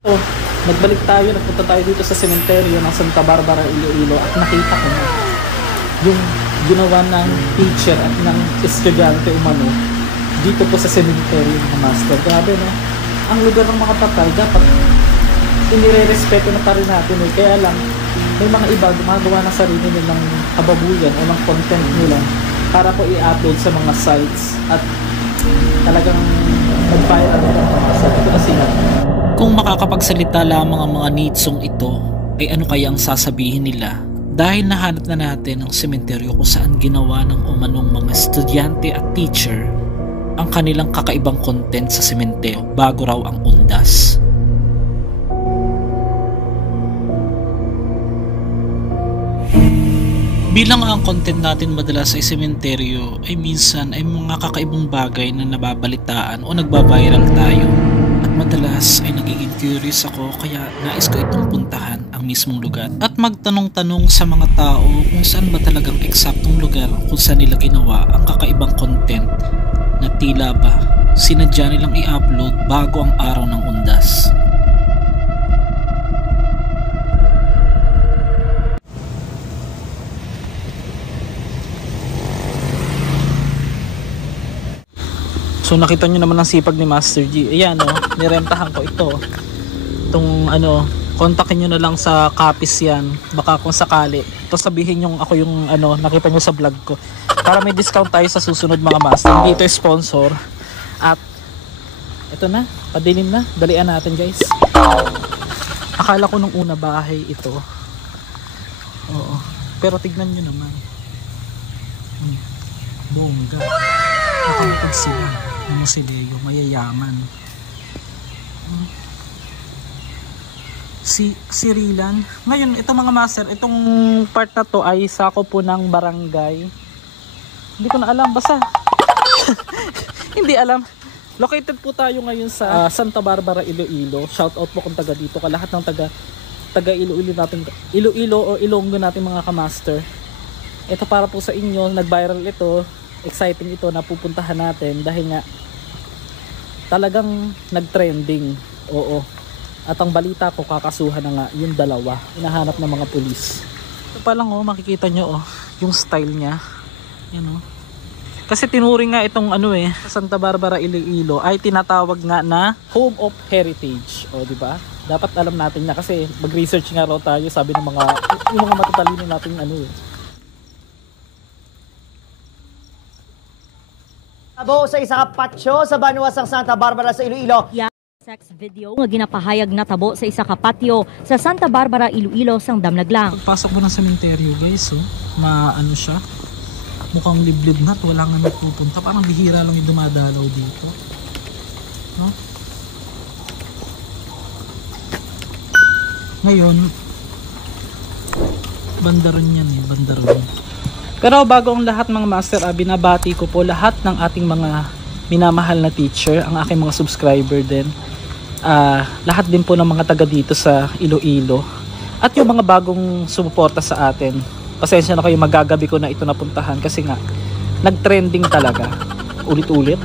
So, nagpunta tayo dito sa sementeryo ng Santa Barbara, Iloilo at nakita ko na yung ginawa ng teacher at ng estudyante umano dito po sa sementeryo ng master. Grabe, no? Ang lugar ng mga patay dapat inire-respeto na pa rin natin eh. Kaya lang, may mga iba gumagawa ng sarili nilang kababuyan o ng content nila para po i-upload sa mga sites at talagang nag-viral ito na sila. Kung makakapagsalita lamang ang mga needsong ito, ay ano kaya ang sasabihin nila? Dahil nahanap na natin ang sementeryo kung saan ginawa ng umanong mga estudyante at teacher ang kanilang kakaibang content sa sementeryo bago raw ang undas. Bilang ang content natin madalas ay sementeryo ay minsan ay mga kakaibang bagay na nababalitaan o nagbabiral tayo. At madalas ay nagiging curious ako kaya nais ko itong puntahan ang mismong lugar. At magtanong-tanong sa mga tao kung saan ba talagang eksaktong lugar kung saan nila ginawa ang kakaibang content na tila ba sinadya nilang i-upload bago ang araw ng undas. So nakita nyo naman ang sipag ni Master G. Ayan o, nirentahan ko ito. Itong ano, kontakin nyo na lang sa copies yan. Baka kung sakali. Ito sabihin nyo ako yung ano, nakita nyo sa vlog ko. Para may discount tayo sa susunod mga Master. Hindi ito sponsor. At ito na, padilim na. Dalian natin guys. Akala ko nung una bahay ito. Oo. Pero tignan nyo naman. Bongga. Nakakapag sila. Ang Musileo, mayayaman. Si Rilan. Ngayon, ito mga master, itong part na to ay sako po ng barangay. Hindi ko na alam, basta. Hindi alam. Located po tayo ngayon sa Santa Barbara, Iloilo. Shout out po kung taga dito ka. Lahat ng taga Iloilo natin, Iloilo o Ilonggo natin mga kamaster. Ito para po sa inyo, nag-viral ito. Exciting ito na pupuntahan natin dahil nga talagang nag-trending. Oo. At ang balita ko, kakasuhan na nga yung dalawa. Hinahanap ng mga pulis. Ito pa lang oh, makikita nyo oh, yung style niya. Yan oh. Kasi tinuring nga itong ano eh, Santa Barbara, Iloilo ay tinatawag nga na Home of Heritage. O di ba? Dapat alam natin na kasi mag-research nga raw tayo, sabi ng mga yung mga matatalino natin ano eh. Abo sa isa ka patio sa Banuasang Santa Barbara sa Iloilo. Sex video nga ginapahayag na tabo sa isa ka patio sa Santa Barbara, Iloilo sang damnaglang. Pagpasok mo ng sementeryo guys, oh, na ano siya, mukhang liblib na, wala nga nagpupunta, parang bihira lang yung dumadalaw dito. No? Ngayon, bandaron yan eh, bandaron. Pero bago ang lahat mga master, binabati ko po lahat ng ating mga minamahal na teacher, ang aking mga subscriber din. Lahat din po ng mga taga dito sa Iloilo. At yung mga bagong sumuporta sa atin. Pasensya na kayo, magagabi ko na ito napuntahan kasi nga, nag-trending talaga. Ulit-ulit.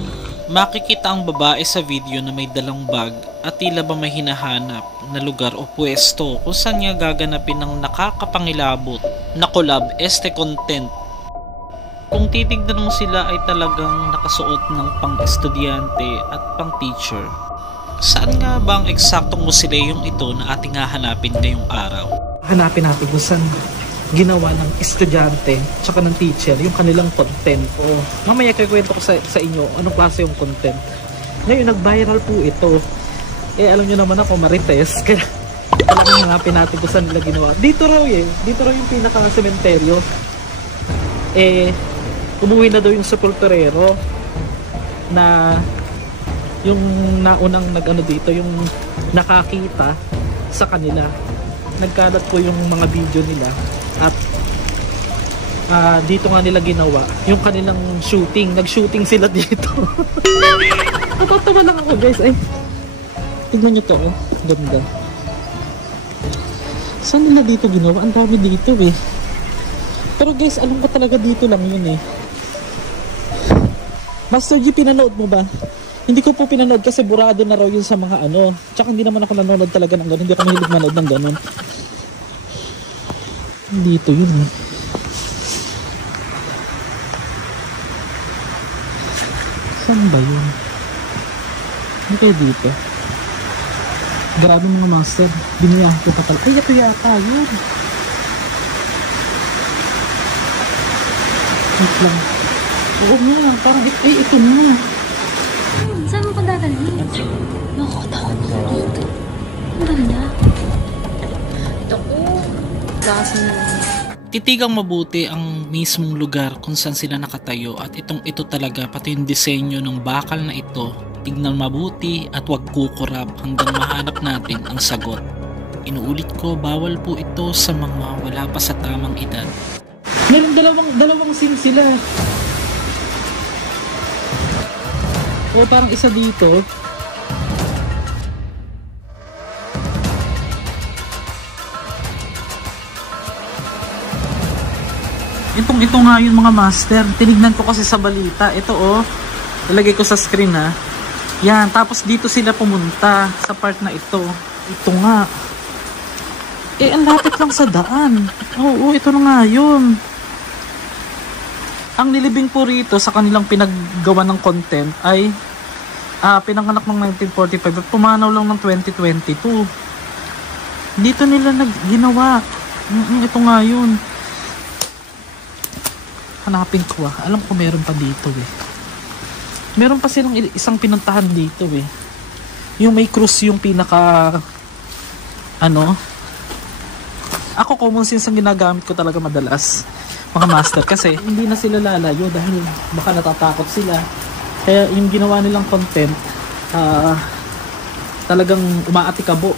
Makikita ang babae sa video na may dalang bag at tila ba may hinahanap na lugar o pwesto kung saan niya gaganapin ng nakakapangilabot na collab este content. Kung titignan mo sila ay talagang nakasuot ng pang-estudyante at pang-teacher. Saan nga ba ang eksaktong musileyong ito na ating hahanapin ngayong araw? Hanapin natin kung saan ginawa ng estudyante tsaka ng teacher yung kanilang content. O mamaya kikwento ko sa inyo anong klase yung content. Ngayon nag-viral po ito. Eh alam nyo naman ako marites. Kaya talagang hanapin natin kung saan nila ginawa. Dito raw yung pinaka-sementeryo. Umuwi na daw yung sepulturero na yung naunang nag-ano dito, yung nakakita sa kanila. Nagkalat po yung mga video nila at dito nga nila ginawa yung kanilang shooting. Nag-shooting sila dito. Natatawa lang ako guys. Ay, tignan nyo to oh. Ganda. Saan nila dito ginawa? Ang dami dito eh. Pero guys, alam ko talaga dito lang yun eh. Master G, pinanood mo ba? Hindi ko po pinanood kasi burado na raw yun sa mga ano. Tsaka hindi naman ako nanonood talaga ng ganun. Hindi ako mahilig manood ng ganun. Dito yun eh. Saan ba yun? Hindi kayo dito. Grabe mga master. Biniyahan ko pa pala. Ay, ito yata yun. Wait lang. Oo nga, parang ito na. Saan mo pa dadalhin? Nakakatakot na dito. Ang ganda. Ako, lasa na lang. Titigang mabuti ang mismong lugar kung saan sila nakatayo at ito talaga pati yung disenyo ng bakal na ito. Tignan mabuti at wag kukurab hanggang mahanap natin ang sagot. Inuulit ko, bawal po ito sa mga wala pa sa tamang edad. Meron dalawang scene sila. O parang isa dito. Ito nga yun mga master. Tinignan ko kasi sa balita. Ito oh. Ilagay ko sa screen ha. Yan. Tapos dito sila pumunta sa part na ito. Ito nga. Ang lapit lang sa daan. Oo, ito na nga yun. Ang nilibing po rito sa kanilang pinaggawa ng content ay pinanganak ng 1945 at pumanaw lang ng 2022. Dito nila ginawa. Ito nga yun. Hanapin ko Alam ko meron pa dito eh. Meron pa silang isang pinuntahan dito eh. Yung may cruise yung pinaka ako common sense ang ginagamit ko talaga madalas mga master kasi hindi na sila lalayo dahil baka natatakot sila. Kaya yung ginawa nilang content talagang umaatikabo.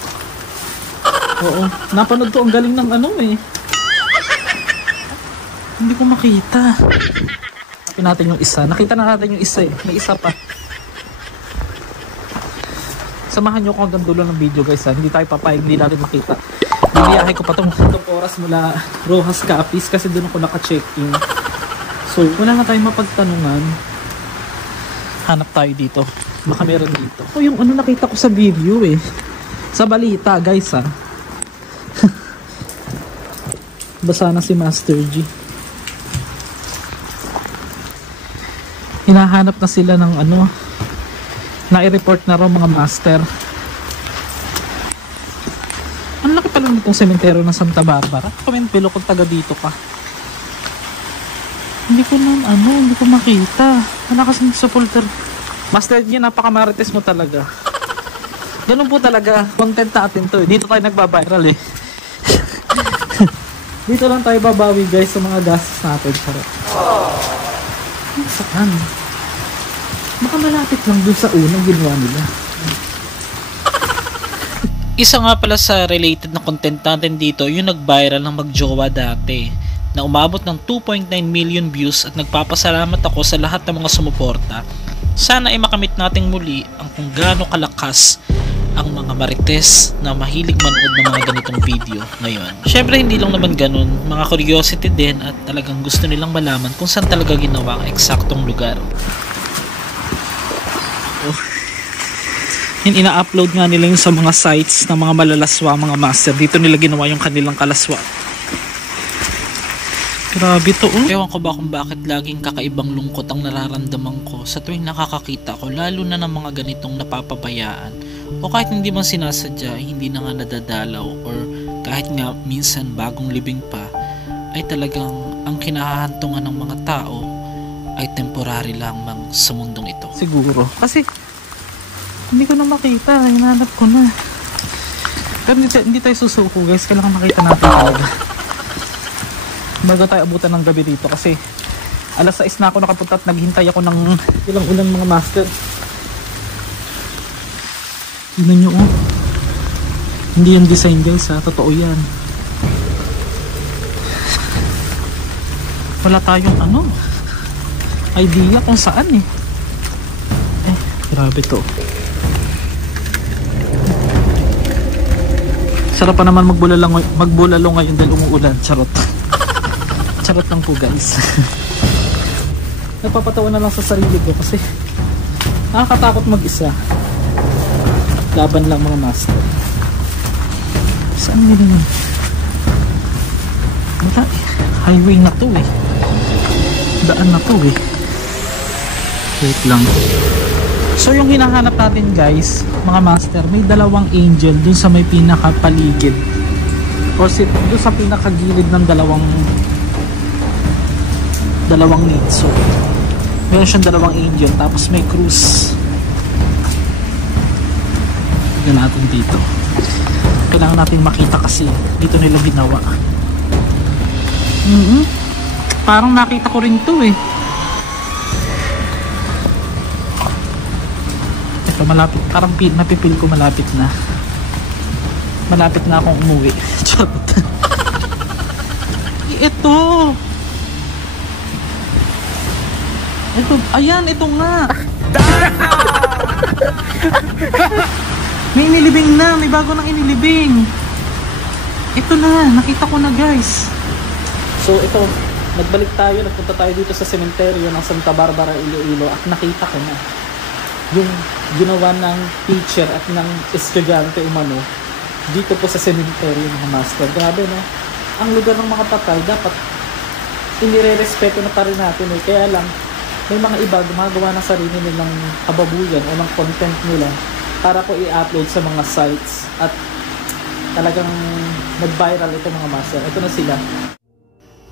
Oo. Napanood ko ang galing ng Hindi ko makita. Nakita natin yung isa. Nakita na natin yung isa eh. May isa pa. Samahan nyo ko hanggang dulo ng video guys ha. Hindi tayo papayag, hindi natin makita. Bibiyahe ko pa itong oras mula Rojas Capiz kasi doon ako naka-check-in. So wala na tayong mapagtanungan. Hanap tayo dito. Baka meron dito. Yung nakita ko sa video eh. Sa balita guys ha. Basa na si Master G. Hinahanap na sila ng na-report na raw mga master. Ang laki pala nitong sementeryo ng Santa Barbara. Comment below kung taga dito ka. Hindi ko makita. Wala kasing sa folder. Master G, napakamarites mo talaga. Ganun po talaga. Content natin to eh. Dito tayo nagbabiral eh. Dito lang tayo babawi guys sa mga gastos natin. Charot. Saan? Baka malapit lang dun sa unang ginawa nila. Isa nga pala sa related na content natin dito, yung nag-viral ng magjowa dati na umabot ng 2.9 million views at nagpapasalamat ako sa lahat ng mga sumuporta. Sana ay makamit nating muli ang kung gaano kalakas ang mga marites na mahilig manood ng mga ganitong video ngayon. Syempre hindi lang naman ganun, mga curiosity din at talagang gusto nilang malaman kung saan talaga ginawa ang eksaktong lugar. Ina-upload nga nila yung sa mga sites ng mga malalaswa, mga master. Dito nila ginawa yung kanilang kalaswa. Grabe to Ewan ko ba kung bakit laging kakaibang lungkot ang nararamdaman ko sa tuwing nakakakita ko, lalo na ng mga ganitong napapabayaan. O kahit hindi man sinasadya, hindi na nga nadadalaw or kahit nga minsan bagong libing pa, ay talagang ang kinahahantungan ng mga tao ay temporary lamang sa mundong ito. Siguro. Kasi hindi ko na makita. Hinanap ko na. Pero hindi tayo susuko guys. Kailangan makita natin talaga. Bago tayo abutan ng gabi dito kasi alas 6 na ako nakapunta at naghintay ako ng ilang ulan mga master. Tignan nyo Hindi yung design guys ha. Totoo yan. Wala tayong idea kung saan eh. Grabe to. Sarap pa naman magbulalo ngayon dahil umuulan. Charot. Charot lang po guys. Nagpapatawa na lang sa sarili ko kasi Nakakatakot mag-isa. Laban lang mga master. Saan nila naman? Wala eh. Highway na to eh. Daan na to eh. Wait lang. So yung hinahanap natin guys, mga master, may dalawang angel dun sa may pinakapaligid. O dun sa pinakagilid ng dalawang nitso. Meron siyang dalawang angel, tapos may cruise. Tignan natin dito. Kailangan natin makita kasi dito nila ginawa. Parang nakita ko rin to eh. Ito malapit, parang napipil ko malapit na. Malapit na akong umuwi. Ito. Ito, ayan, ito nga. May inilibing na, may bago nang inilibing. Ito na, nakita ko na guys. So ito, nagbalik tayo, nagpunta tayo dito sa sementeryo ng Santa Barbara, Iloilo at nakita ko na yung ginawa ng teacher at ng estudyante umano dito po sa sementeryo mga master. Grabe no? Ang lugar ng mga patay dapat inirerespeto na pa rin natin eh. Kaya lang, may mga iba gumagawa ng sarili nilang kababuyan o ng content nila para po i-upload sa mga sites at talagang nag-viral ito mga master. Ito na sila.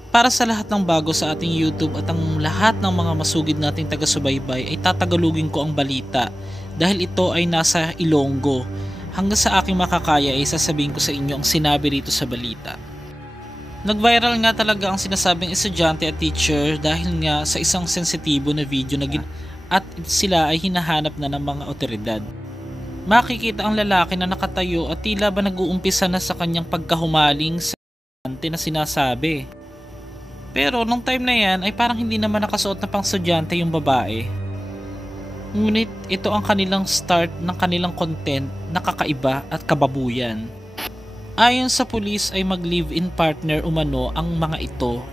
Para sa lahat ng bago sa ating YouTube at ang lahat ng mga masugid nating taga-subaybay ay tatagalugin ko ang balita dahil ito ay nasa Ilonggo. Hanggang sa aking makakaya ay sasabihin ko sa inyo ang sinabi rito sa balita. Nag-viral nga talaga ang sinasabing estudyante at teacher dahil nga sa isang sensitibo na video na at sila ay hinahanap na ng mga otoridad. Makikita ang lalaki na nakatayo at tila ba nag-uumpisa na sa kanyang pagkahumaling sa estudyante na sinasabi. Pero nung time na yan ay parang hindi naman nakasuot na pang estudyante yung babae. Ngunit ito ang kanilang start ng kanilang content na kakaiba at kababuyan. Ayon sa pulis ay mag-live-in partner umano ang mga ito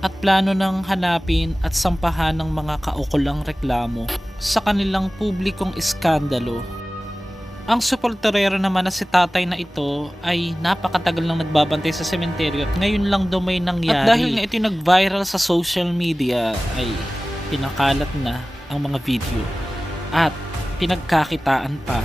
at plano ng hanapin at sampahan ng mga kaukulang reklamo sa kanilang publikong iskandalo. Ang suporterero naman na si tatay na ito ay napakatagal nang nagbabantay sa sementeryo at ngayon lang daw may nangyari. At dahil nga ito nag-viral sa social media ay pinakalat na ang mga video at pinagkakitaan pa.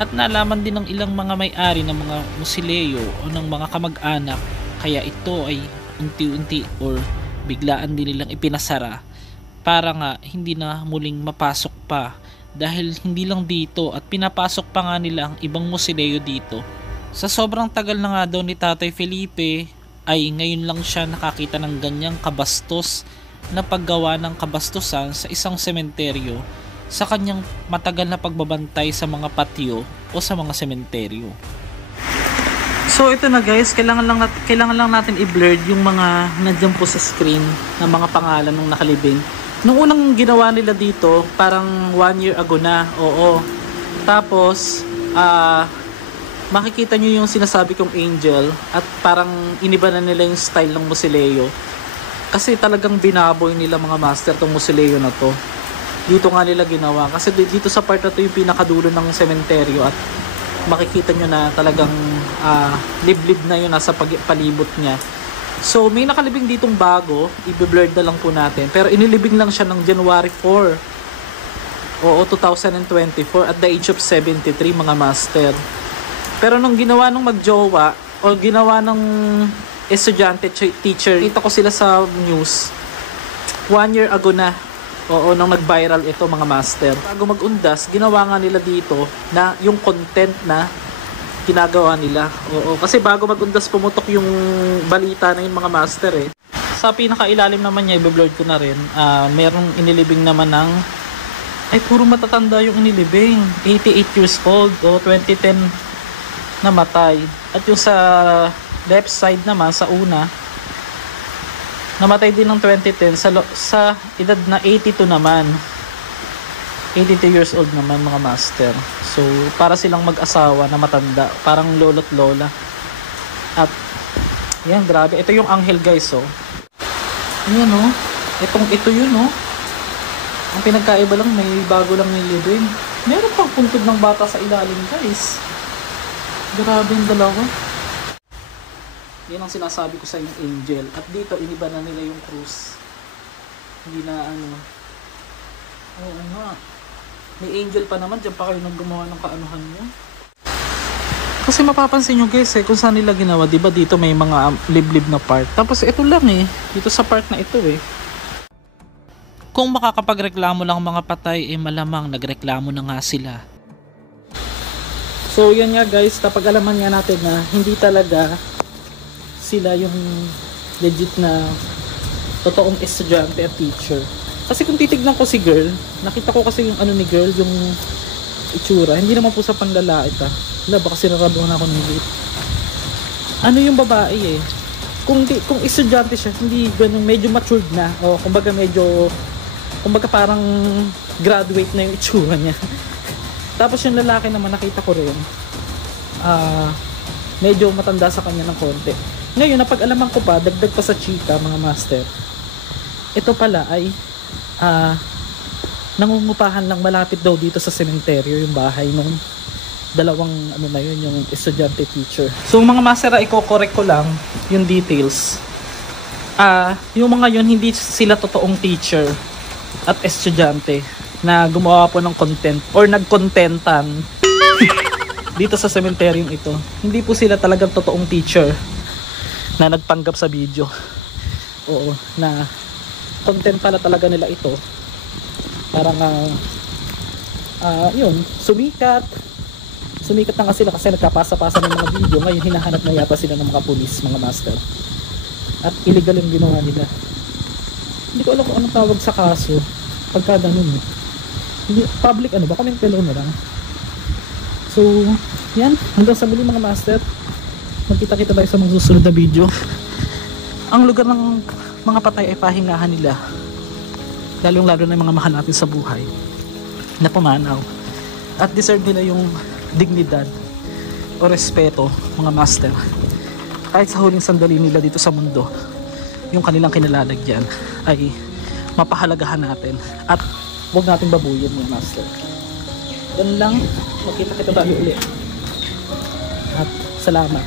At nalaman din ng ilang mga may-ari ng mga musileo o ng mga kamag-anak kaya ito ay unti-unti or biglaan din nilang ipinasara para nga hindi na muling mapasok pa dahil hindi lang dito at pinapasok pa nga nila ang ibang musileo dito. Sa sobrang tagal na nga daw ni Tatay Felipe ay ngayon lang siya nakakita ng ganyang kabastos na paggawa ng kabastusan sa isang sementeryo sa kanyang matagal na pagbabantay sa mga patio o sa mga sementeryo. So ito na guys, kailangan lang natin i-blur yung mga nandiyan po sa screen ng mga pangalan ng nakalibing. Nung unang ginawa nila dito, parang 1 year ago na, oo. Tapos, makikita nyo yung sinasabi kong angel at parang iniba na nila yung style ng musileo. Kasi talagang binaboy nila mga master tong musileo na to. Dito nga nila ginawa kasi dito sa part na to yung pinakadulo ng sementeryo at makikita nyo na talagang liblib na yun nasa palibot niya. So may nakalibing ditong bago, i-blurred na lang po natin, pero inilibing lang siya ng January 4 o 2024 at the age of 73 mga master. Pero nung ginawa ng magjowa o ginawa ng estudyante teacher, kita ko sila sa news 1 year ago na. Oo, nung nag-viral ito mga master. Bago mag-undas, ginawa nga nila dito na yung content na ginagawa nila. Oo, kasi bago mag-undas pumutok yung balita na yun mga master eh. Sa pinakailalim naman niya, i-blurred ko na rin. Merong inilibing naman ng ay puro matatanda yung inilibing. 88 years old o 2010 namatay. At yung sa left side naman, sa una, namatay din ng 2010 sa edad na 82 naman. 82 years old naman mga master. So para silang mag-asawa na matanda, parang lolo't lola. At yan, grabe. Ito yung anghel guys oh. Ayan oh. Ito yun oh. Ang pinagkaiba lang, may bago lang nilibing. Meron pang puntod ng bata sa ilalim, guys. Grabe yung dalawa. Yan ang sinasabi ko sa yung angel. At dito, iniba na nila yung cruise. Hindi na ano. Oo nga. May angel pa naman. Diyan pa kayo nang gumawa ng kaanuhan nyo. Kasi mapapansin nyo guys kung saan nila ginawa. Diba dito may mga liblib na part. Tapos ito lang dito sa part na ito Kung makakapagreklamo lang mga patay, malamang nagreklamo na nga sila. So yan nga guys, napag-alaman nga natin na hindi talaga sila yung legit na totoong estudyante at teacher. Kasi kung titignan ko si girl, nakita ko kasi yung ano ni girl, yung itsura. Hindi naman po sa panlalait Wala, baka sinarabuhan ako ng gate. Ano yung babae Kung estudyante siya, hindi ganun, medyo matured na. O kumbaga parang graduate na yung itsura niya. Tapos yung lalaki naman nakita ko rin, medyo matanda sa kanya ng konti. Ngayon, napag-alaman ko pa, dagdag pa sa chika mga master. Ito pala ay nangungupahan lang malapit daw dito sa sementeryo yung bahay nung dalawang yung estudyante teacher. So mga master, i-correct ko lang yung details. Yung mga yun, hindi sila totoong teacher at estudyante na gumawa po ng content or nagcontentan dito sa sementeryong ito. Hindi po sila talagang totoong teacher na nagpanggap sa video. Oo, na content pala talaga nila ito. Parang yun, sumikat na nga sila kasi nagkapasa-pasa ng mga video. Ngayon hinahanap na yata sila ng mga pulis, mga master. At illegal yung ginawa nila. Hindi ko alam kung anong tawag sa kaso pagka ganun Hindi, public ba? Comment below na lang. So, yan. Hanggang sa muli mga master. Magkita-kita tayo sa mga susunod na video. Ang lugar ng mga patay ay pahingahan nila. Lalong-lalo na yung mga mahal natin sa buhay na pumanaw. At deserve nila yung dignidad o respeto, mga master. Kahit sa huling sandali nila dito sa mundo, yung kanilang kinalalagyan ay mapahalagahan natin at huwag natin babuyin, mga master. Yan lang. Magkita-kita tayo ulit. At salamat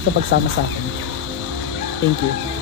sa pagsama sa akin. Thank you.